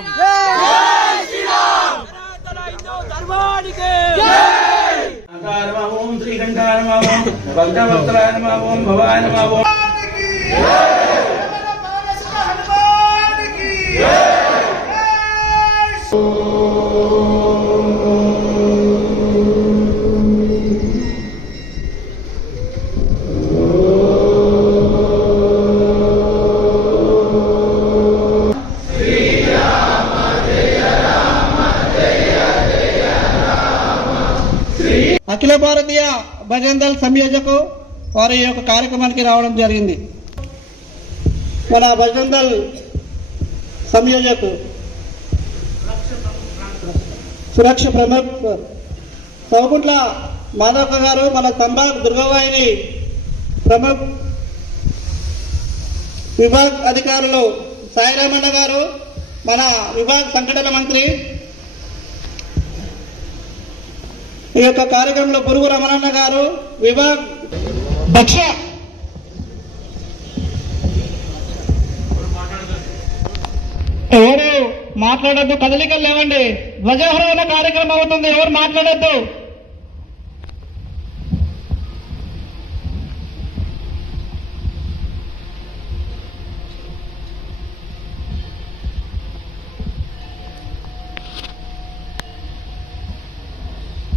శ్రీరామ్ జై శ్రీరామ్ ధర్మానికి జై ఓం శ్రీకంఠాయ నమః ఓం భక్తవత్సలాయ నమః ఓం భవాయ నమః ఓం అఖిల భారతీయ భజన్ దళ్ సంయోజకు వారి యొక్క కార్యక్రమానికి రావడం జరిగింది. మన భజన్ దళ్ సంయోజకు సురక్ష ప్రముఖ్ చౌగుంట్ల మాధవక్క గారు, మన తంబాకు దుర్గవాహిని ప్రముఖ్ విభాగ్ అధికారులు సాయిరామన్న గారు, మన విభాగ్ సంఘటన మంత్రి, ఈ యొక్క కార్యక్రమంలో పురుగు రమణన్న గారు, విభాగ్ దక్ష ఎవరు మాట్లాడద్దు, కదలికలు లేవండి. ధ్వజారోహణ కార్యక్రమం అవుతుంది, ఎవరు మాట్లాడద్దు.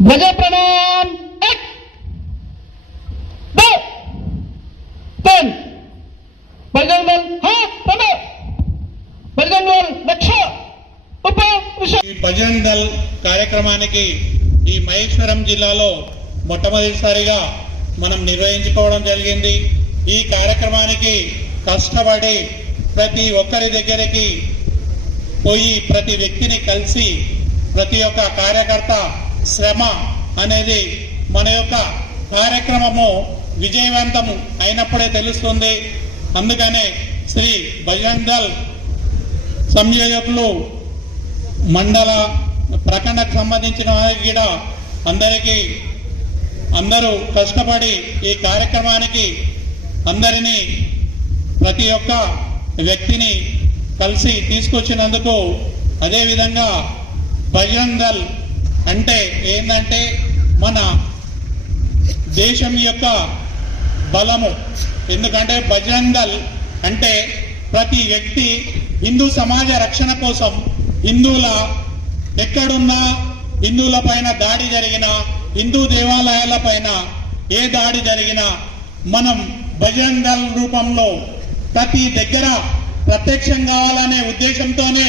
ध्वज प्रणाम 1 2 3 बजरंग दल हाँ प्रणाम बजरंग दल रक्षा उप భజన్ దళ్ కార్యక్రమానికి ఈ మహేశ్వరం జిల్లాలో మొట్టమొదటిసారిగా మనం నిర్వహించుకోవడం జరిగింది. ఈ కార్యక్రమానికి కష్టపడి ప్రతి ఒక్కరి దగ్గరికి పోయి ప్రతి వ్యక్తిని కలిసి ప్రతి ఒక్క కార్యకర్త శ్రమ అనేది మన యొక్క కార్యక్రమము విజయవంతం అయినప్పుడే తెలుస్తుంది. అందుకనే శ్రీ భజన్ దళ్ సంయోజకులు మండల ప్రఖండకు సంబంధించిన కూడా అందరూ కష్టపడి ఈ కార్యక్రమానికి అందరినీ ప్రతి ఒక్క వ్యక్తిని కలిసి తీసుకొచ్చినందుకు, అదేవిధంగా భజన్ దళ్ అంటే ఏంటంటే మన దేశం యొక్క బలము. ఎందుకంటే భజన్ దళ్ అంటే ప్రతి వ్యక్తి హిందూ సమాజ రక్షణ కోసం, హిందువుల ఎక్కడున్నా హిందువుల పైన దాడి జరిగినా, హిందూ దేవాలయాల పైన ఏ దాడి జరిగినా మనం భజన్ దళ్ రూపంలో ప్రతి దగ్గర ప్రత్యక్షం కావాలనే ఉద్దేశంతోనే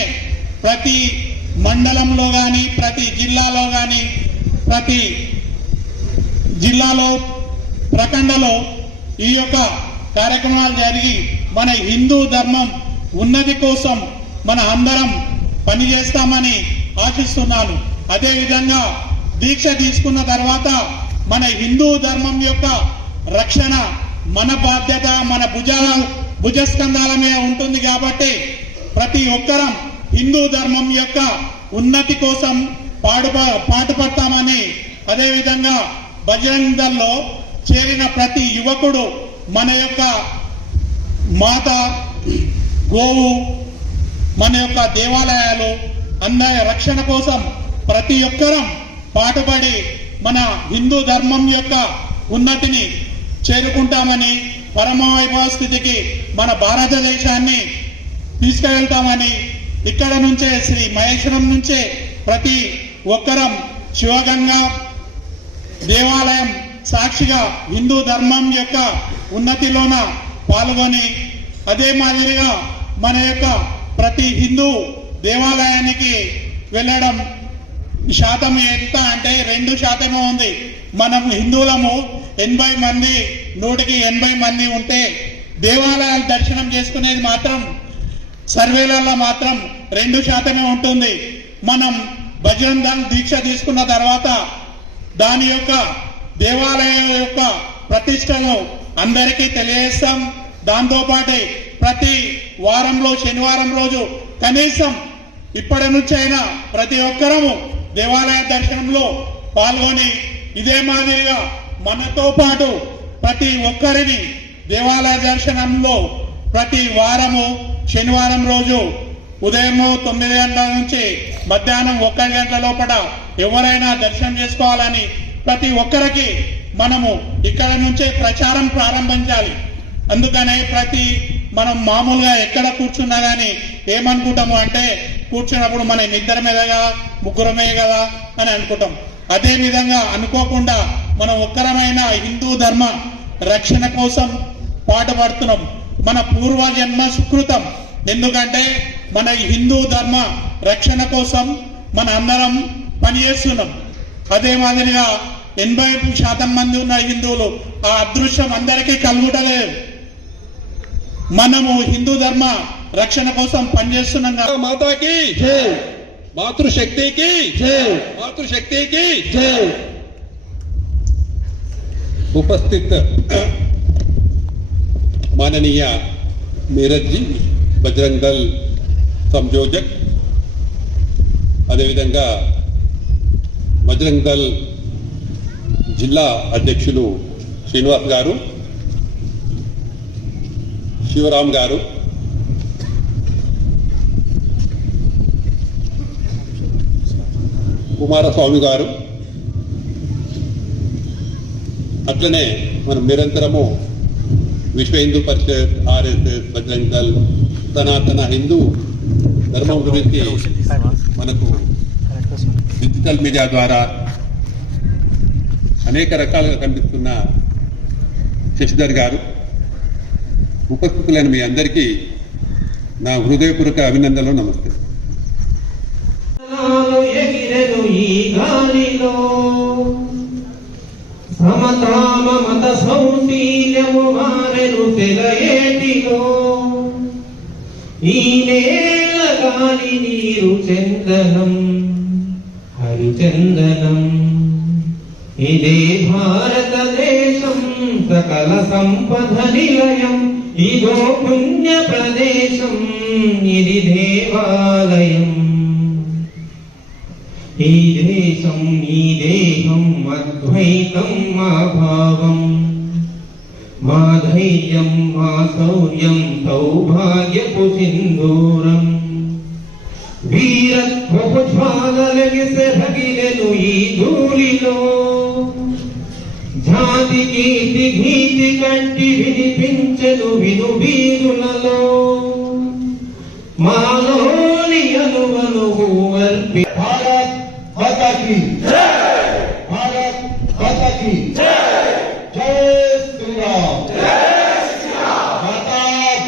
ప్రతి మండలంలో కానీ, ప్రతి జిల్లాలో కానీ, ప్రతి జిల్లాలో ప్రఖండలో ఈ యొక్క కార్యక్రమాలు జరిగి మన హిందూ ధర్మం ఉన్నతి కోసం మన అందరం పనిచేస్తామని ఆశిస్తున్నాను. అదేవిధంగా దీక్ష తీసుకున్న తర్వాత మన హిందూ ధర్మం యొక్క రక్షణ మన బాధ్యత, మన భుజస్కంధాల మీద ఉంటుంది. కాబట్టి ప్రతి ఒక్కరం హిందూ ధర్మం యొక్క ఉన్నతి కోసం పాటుపడతామని, అదేవిధంగా బజరంగ్ దళ్లో చేరిన ప్రతి యువకుడు మన యొక్క మాత, గోవు, మన యొక్క దేవాలయాలు అందరి రక్షణ కోసం ప్రతి ఒక్కరం పాటుపడి మన హిందూ ధర్మం యొక్క ఉన్నతిని చేరుకుంటామని, పరమవైభవ స్థితికి మన భారతదేశాన్ని తీసుకువెళ్తామని, ఇక్కడ నుంచే శ్రీ మహేశ్వరం నుంచే ప్రతి ఒక్కరం శివగంగా దేవాలయం సాక్షిగా హిందూ ధర్మం యొక్క ఉన్నతిలోన పాల్గొని, అదే మాదిరిగా మన యొక్క ప్రతి హిందూ దేవాలయానికి వెళ్ళడం శాతం ఎంత అంటే 2% ఉంది. మనం హిందువులము 80 మంది, 180 మంది ఉంటే దేవాలయాలు దర్శనం చేసుకునేది మాత్రం సర్వేలలో మాత్రం 2% ఉంటుంది. మనం భజన్ దళ్ దీక్ష తీసుకున్న తర్వాత దాని యొక్క దేవాలయం యొక్క ప్రతిష్టను అందరికీ తెలియజేస్తాం. దాంతోపాటు ప్రతి వారంలో శనివారం రోజు కనీసం ఇప్పటి నుంచైనా ప్రతి ఒక్కరము దేవాలయ దర్శనంలో పాల్గొని, ఇదే మాదిరిగా మనతో పాటు ప్రతి ఒక్కరిని దేవాలయ దర్శనంలో ప్రతి వారము శనివారం రోజు ఉదయం 9 గంటల నుంచి మధ్యాహ్నం 1 గంటల లోపల ఎవరైనా దర్శనం చేసుకోవాలని ప్రతి ఒక్కరికి మనము ఇక్కడ నుంచే ప్రచారం ప్రారంభించాలి. అందుకనే మనం మామూలుగా ఎక్కడ కూర్చున్నా కానీ ఏమనుకుంటాము అంటే కూర్చున్నప్పుడు మన ఇద్దరమే కదా ముగ్గురమే కదా అని అనుకుంటాం. అదే విధంగా అనుకోకుండా మనం ఒక్కరమైన హిందూ ధర్మ రక్షణ కోసం పాటుపడుతున్నాం. మన పూర్వజన్మ సుకృతం. ఎందుకంటే మన హిందూ ధర్మ రక్షణ కోసం మన అందరం పనిచేస్తున్నాం. అదే మాదిరిగా 80% మంది ఉన్న హిందువులు ఆ అదృష్టం అందరికీ కలుగుటలేదు. మనము హిందూ ధర్మ రక్షణ కోసం పనిచేస్తున్నాం. మాతాకి జై, మాతృశక్తికి జై, మాతృశక్తికి జై. उपस्थित माननीय नीरज जी बजरंग दल संयोजक, అదేవిధంగా బజరంగ్ దల్ జిల్లా అధ్యక్షులు శ్రీనివాస్ గారు, శివరాం గారు, కుమారస్వామి గారు, అట్లనే మనం నిరంతరము విశ్వ హిందూ పరిషత్, ఆర్ఎస్ఎస్, బజరంగ్ దల్, సనాతన హిందూ ధర్మం గురించి మనకు డిజిటల్ మీడియా ద్వారా అనేక రకాలుగా కనిపిస్తున్న శశిధర్ గారు, ఉపస్థితులైన మీ అందరికీ నా హృదయపూర్వక అభినందనలు, నమస్తే. సమతామత సౌశీల్యము మారెను తెలయేటిలో, ఈ నేల గాలి నీరు చందనం హరిచందనం. ఇదే భారతదేశం సకల సంపద నిలయం, ఇదో పుణ్య ప్రదేశం, ఇది దేవాలయం. ఈ దేశం ఈ దేహం అద్వైతం మా భావం, మా ధైర్యం మా శౌర్యం సౌభాగ్యపు సింధూరం. వీరత్వపు జ్వాలలెగిసె రగిలెను ఈ ధూళిలో, జాతి కీర్తి గీతి కంటి వినిపించెను విను వీరులలో. మాలోని అనువనువు అర్పి भारत माता की जय, भारत माता की जय, जय श्री राम, जय श्री राम. माता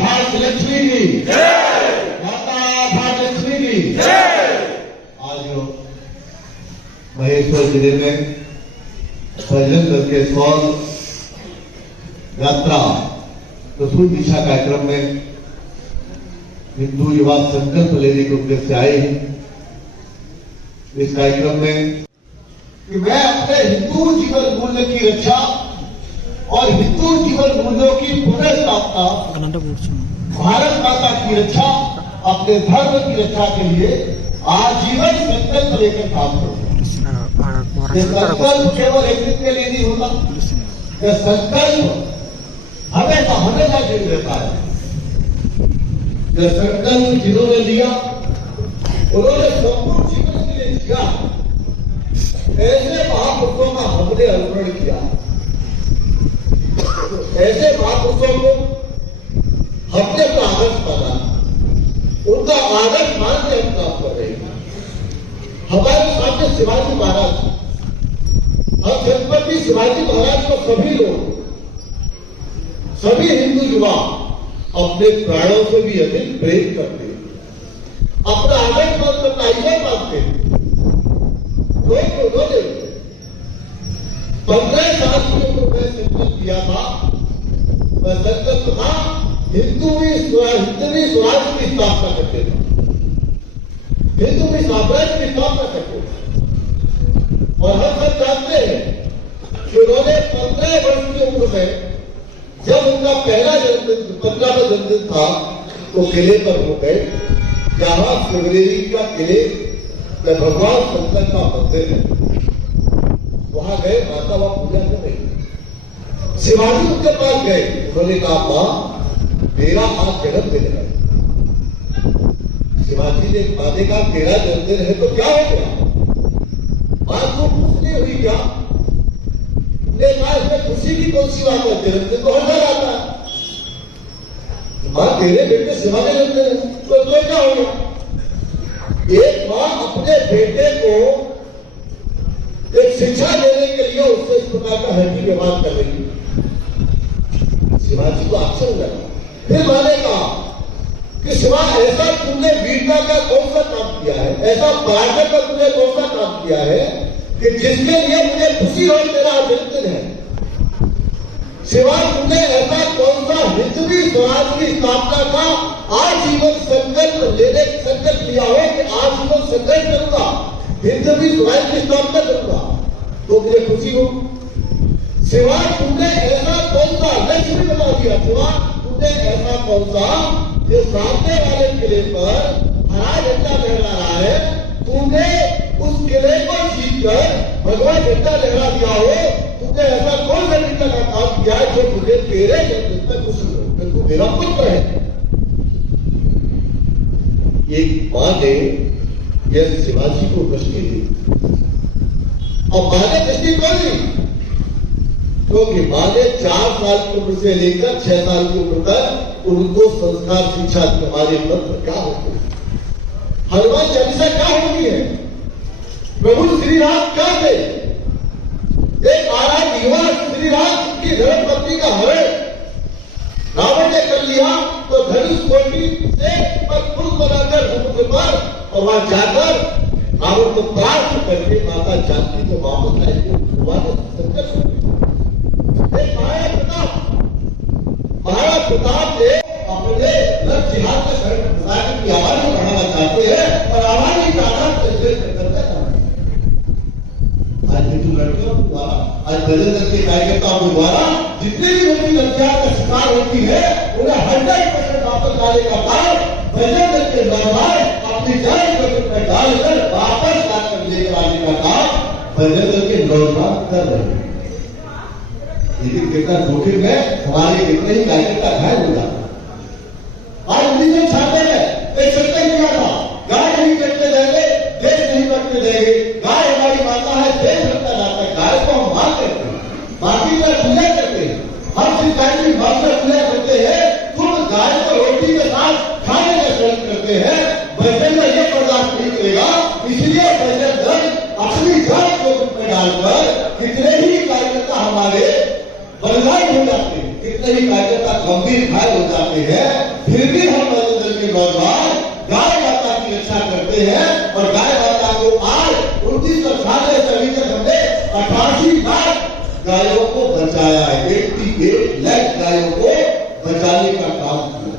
भारत लक्ष्मी की जय, माता भारत लक्ष्मी की जय. आज महेश्वर जिले में बजरंग दल के 100 यात्रा रसूल दिशा कार्यक्रम में हिंदू युवा संकल्प लेने के उद्देश्य से आए हैं. इस कार्यक्रम में कि मैं अपने हिंदू जीवन मूल्य की रक्षा और हिंदू जीवन मूल्यों की पुनर्स्थापना, भारत माता की रक्षा, अपने धर्म की रक्षा के लिए आजीवन संकल्प लेकर काम करूंगा. ये संकल्प केवल एक दिन के लिए नहीं होता, यह संकल्प हमेशा हमेशा जुड़ रहता है. यह संकल्प जिन्होंने लिया उन्होंने संपूर्ण जीवन किया. ऐसे महापुरुषों का हमने अनुकरण किया, ऐसे महापुरुषों को हमने अपना आदर्श माना, उनका आदर्श मान के हम काम कर रहे हैं. हमारे सामने शिवाजी महाराज, हम छत्रपति शिवाजी महाराज को सभी लोग, सभी हिंदू युवा अपने प्राणों से भी अधिक प्रेम करते हैं, अपना आदर्श मान करना आईना मानते हैं. उन्होंने 15 साल की उम्र में संकल्प किया था. वह संकल्प था हिंदवी स्वराज की स्थापना करते थे, हिंदवी साम्राज्य की स्थापना करते थे. और हम सब जानते हैं कि उन्होंने 15 वर्ष की उम्र में जब उनका पहला जन्मदिन 15वां जन्मदिन था तो किले पर हो गए, जहां शिवनेरी का किले में भगवान शंकर का मंदिर है. वहां गए, माता वहां पूजा कर रही. शिवाजी उनके पास गए, उन्होंने कहा मां मेरा आज जन्मदिन है. शिवाजी हमने कहा 13 जन्मदिन है तो क्या हो गया, बात को खुश नहीं हुई क्या? ने कहा इसमें खुशी की कौन सी बात है, जन्मदिन तो हर साल आता है। माँ तेरे बेटे सेवा में लगते हैं तो क्या होगा? एक माँ अपने बेटे को एक शिक्षा देने के लिए उससे इस प्रकार का हल्की व्यवहार कर रही है। शिवाजी को अच्छा लगा। फिर माँ ने कहा कि शिवा, ऐसा तुमने वीरता का कौन सा काम किया है, ऐसा पराक्रम का तुमने कौन सा काम किया है कि जिसके लिए मुझे खुशी हो तेरा जन्मदिन है? शिवा, तुमने ऐसा कौन सा हिंदवी स्वराज की स्थापना का आजीवन संकल्प लिया हो कि आजीवन संघर्ष करूंगा, हिंदवी स्वराज की स्थापना करूंगा तो मुझे खुशी हो? शिवा, तुमने ऐसा कौन सा लक्ष्य भी बता दिया? शिवा, तुमने ऐसा कौन सा जो सामने वाले किले पर हरा झंडा लहरा रहा है, तुमने उस किले को जीतकर भगवान झंडा लहरा दिया हो? तुमने ऐसा कौन सा झंडा का काम किया है जो मुझे तेरे जन्मदिन तक खुशी हो? तू मेरा पुत्र है। एक मां ने यह शिवाजी को दृष्टि दी, और मां ने दृष्टि कौन दी? क्योंकि मां ने 4 साल की उम्र से लेकर 6 साल की उम्र तक उनको संस्कार शिक्षा दी। हमारे मंत्र क्या होते हैं, हनुमान चालीसा क्या होती है, प्रभु श्री राम क्या थे? एक आराम युवा श्री राम की धर्मपत्नी का हरण रावण ने कर लिया तो धनुष कोटि से पर पुल बनाकर समुद्र पर, और वहां जाकर रावण को परास्त करके माता जानकी को वापस लाए। संकट महाराज प्रताप ने अपने लक्ष्य हाथ में शरण प्रसाद की आवाज को बढ़ाना चाहते हैं और आवाज की आवाज करता है। आज हिंदू लड़कियों द्वारा, आज बजरंग दल के कार्यकर्ताओं के द्वारा जितने भी व्यक्ति अत्याचार का शिकार होती है उन्हें 100% वापस लाने का काम बजरंग दल के नौजवान अपनी जान को डालकर वापस लाकर लेकर आने का काम बजरंग दल के नौजवान कर रहे हैं। लेकिन कितना जोखिम है, हमारे कितने ही कार्यकर्ता घायल हो जाते। आज उन्हीं छाते में एक सत्य किया था, गाय नहीं कटने देंगे, देश नहीं कटने देंगे। गाय हमारी माता है, देश रखता जाता है। गाय को हम मां करते हैं, बाकी का पूजा करते हैं, हर सिंचाई की मां का पूजा करते हैं। तुम गाय को रोटी के साथ खाने का शरण करते हैं, बजरंग दल ये बर्दाश्त नहीं करेगा। इसलिए बजरंग दल अपनी जान को में डालकर कितने ही कार्यकर्ता हमारे बलिदान हो जाते हैं, कितने ही कार्यकर्ता गंभीर घायल हो जाते हैं, फिर भी हम बजरंग दल के नौजवान गाय माता की रक्षा करते हैं। और गाय माता को आज 1998 से अभी तक हमने 88 लाख गायों को बचाया है, 88 लाख गायों को बचाने का काम किया।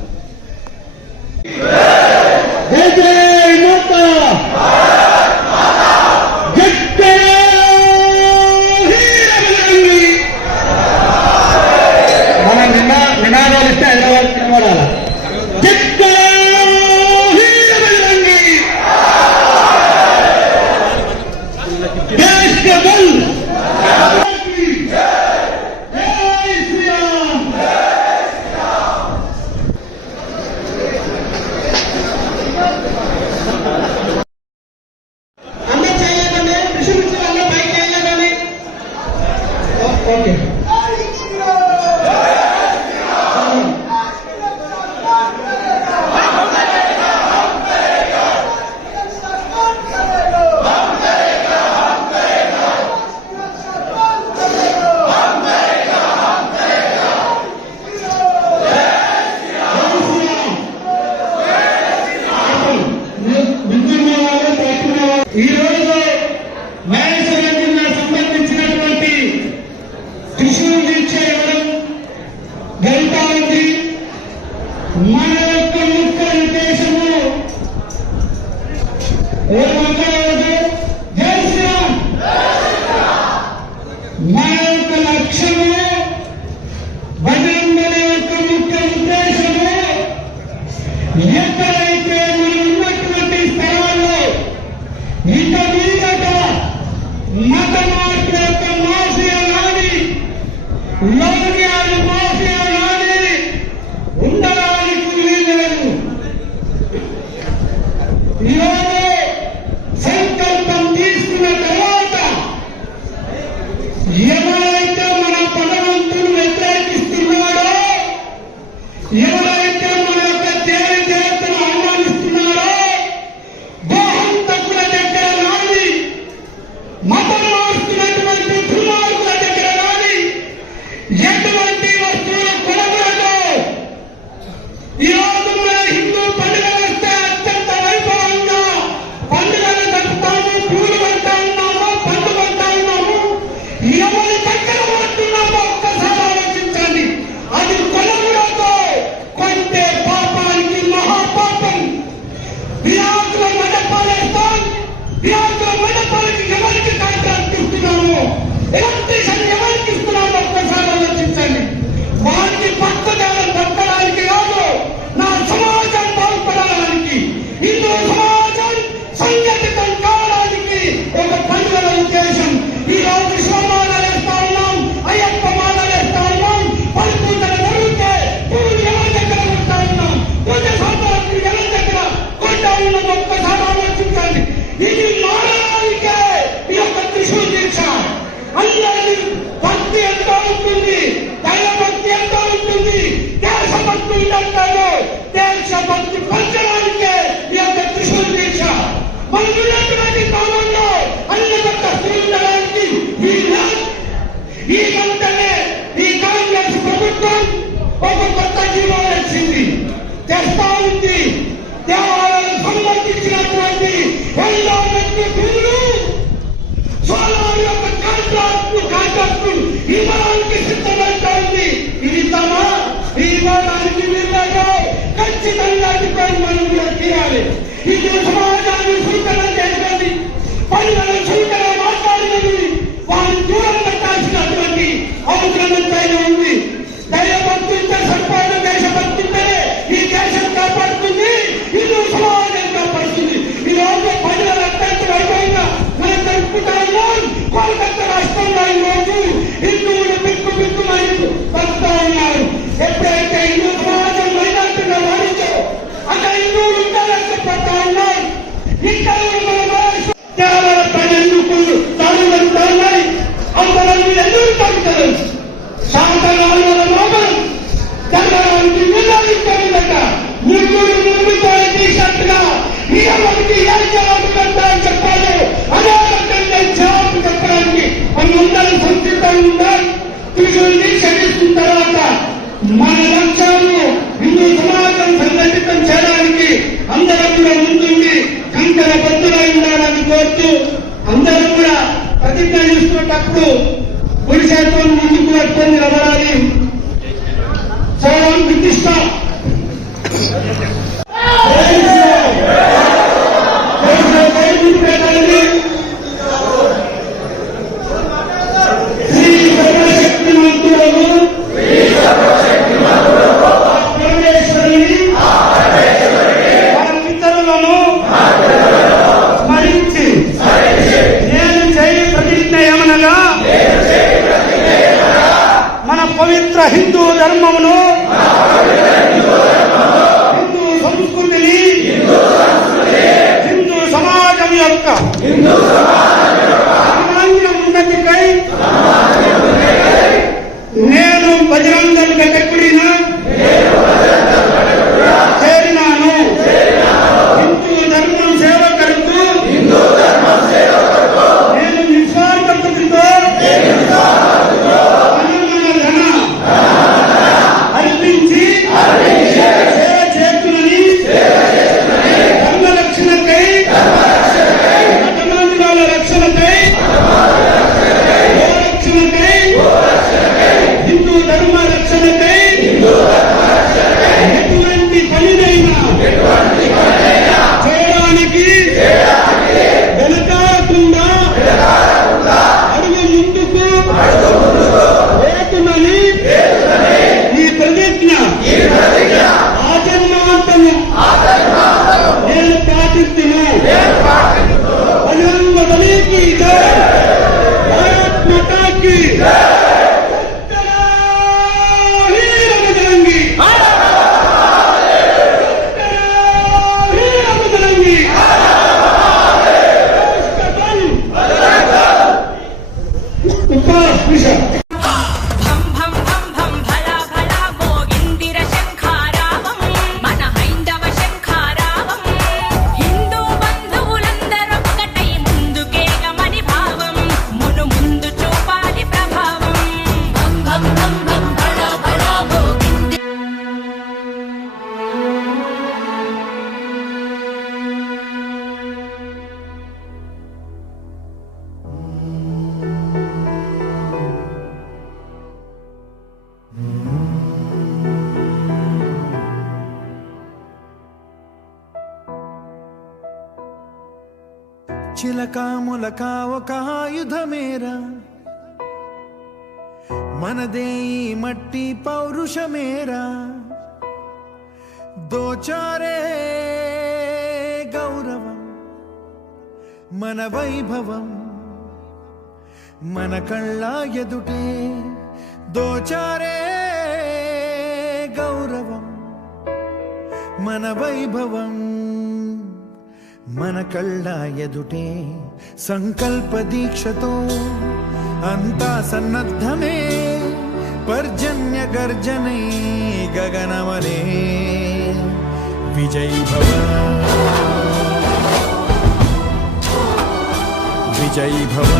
जय जय माता, మనం నినాదాలు ఇస్తే హైదరాబాద్ కనబడాలి. దేశ్ కే బల్ సామ్రాజ్యాధికారం మనం కూడా తీరాలి. హిందూ సమాజాన్ని సూచన చేసుకొని పనులను సూచన మాట్లాడినది వారిని దూరం పెట్టాల్సినటువంటి అవసరం ఎంతైనా ఉంది. దైవభక్తుంటే సంపాదన దేశభక్తుంటేనే ఈ దేశం కాపాడుతుంది, హిందూ సమాజం కాపాడుతుంది. ఈ రోజు ప్రజల అత్యంత వైభవంగా మనం జరుపుకుంటా ఉన్నాం. కోల్కతా రాష్ట్రంలో ఈ రోజు హిందువులు బిక్కు బిక్కుమని బతుకుతా ఉన్నారు. ఎప్పుడైతే హిందూ సమాజం మైనార్టీగా వాడితో అక్కడ హిందువులు ఉంటారని ఉన్నారు. ఇక్కడ కేవల ప్రజలు తాగుతా ఉన్నాయి. అవసరాలు ఎందుకు తగ్గుతారు? శాంతనాల లోపల జరగడానికి నిర్ణయించారట. ముగ్గురు తీసినట్టుగా ఈ అమ్మకి ఏ జవాబు పెడతారని చెప్పాలి. అనారోగ్యంగా జవాబు చెప్పడానికి మనందరూ సంసిద్ధంగా ఉండాలి. కృషుల్ని క్షమిస్తున్న తర్వాత మన లక్ష్యాలు హిందూ సమాజం సంఘటితం చేయడానికి అందరం కూడా ముందుండి కంకర బద్దులై ఉండాలని కోరుతూ అందరూ కూడా ప్రతిజ్ఞ చేస్తున్నప్పుడు పురుషత్వం ముందుకు పట్టుకొని నిలబడాలి. సోలం ప్రతిష్ట పెట్టాలని శ్రీ సర్వశక్తి మంత్రులను పరమేశ్వరుని వారి ఇతరులను స్మరించి నేను చేయి ప్రతిజ్ఞ ఏమనగా మన పవిత్ర హిందూ ధర్మమును, హిందూ సంస్కృతిని, హిందూ సమాజం యొక్క సమాజ ఉన్నతికై నేను బజరంగ ఘటకుడిన చేరినాను. హిందూ ధర్మం సేవ కొరకు నేను నిస్వార్థ బుద్ధితో అర్పించి సేవ చేస్తున్నని ధర్మ రక్షణకై, మతమందిరాల రక్షణకై, రక్షణకై, హిందూ ధర్మ రక్షణకై ఎటువంటి పనినైనా చేయడానికి వెనకాడకుండా అడుగు ముందుకు వేతుమని ఈ ప్రతిజ్ఞ ఆజన్మాంతము నేను పాటిస్తున్నా. బజరంగ బలికి జై, భారత్ మాతా కీ జై. బజరంగి బజరంగి ఉప భం భం భం భం భలా భలా మోగిందిర శంఖారావం, మన హైందవ శంఖారావం. హిందూ బంధువులందరొక్కటై ముందుకేగమని భావం, మును ముందు చూపాలి ప్రభావం. భం భం భం భం భలా భలా మోగింది. చిలక ములక ఒక ఆయుధమేరా, మనదే ఈ మట్టి పౌరుషమేరా. దోచారే గౌరవం మన వైభవం, మన కళ్ళ ఎదుటే దోచారే గౌరవం మన వైభవం, మన కళ్ళ ఎదుటే. సంకల్ప దీక్షతో అంతా సన్నద్ధమే, పర్జన్య గర్జనే గగనమనే. విజయీ భవ విజయీ భవ.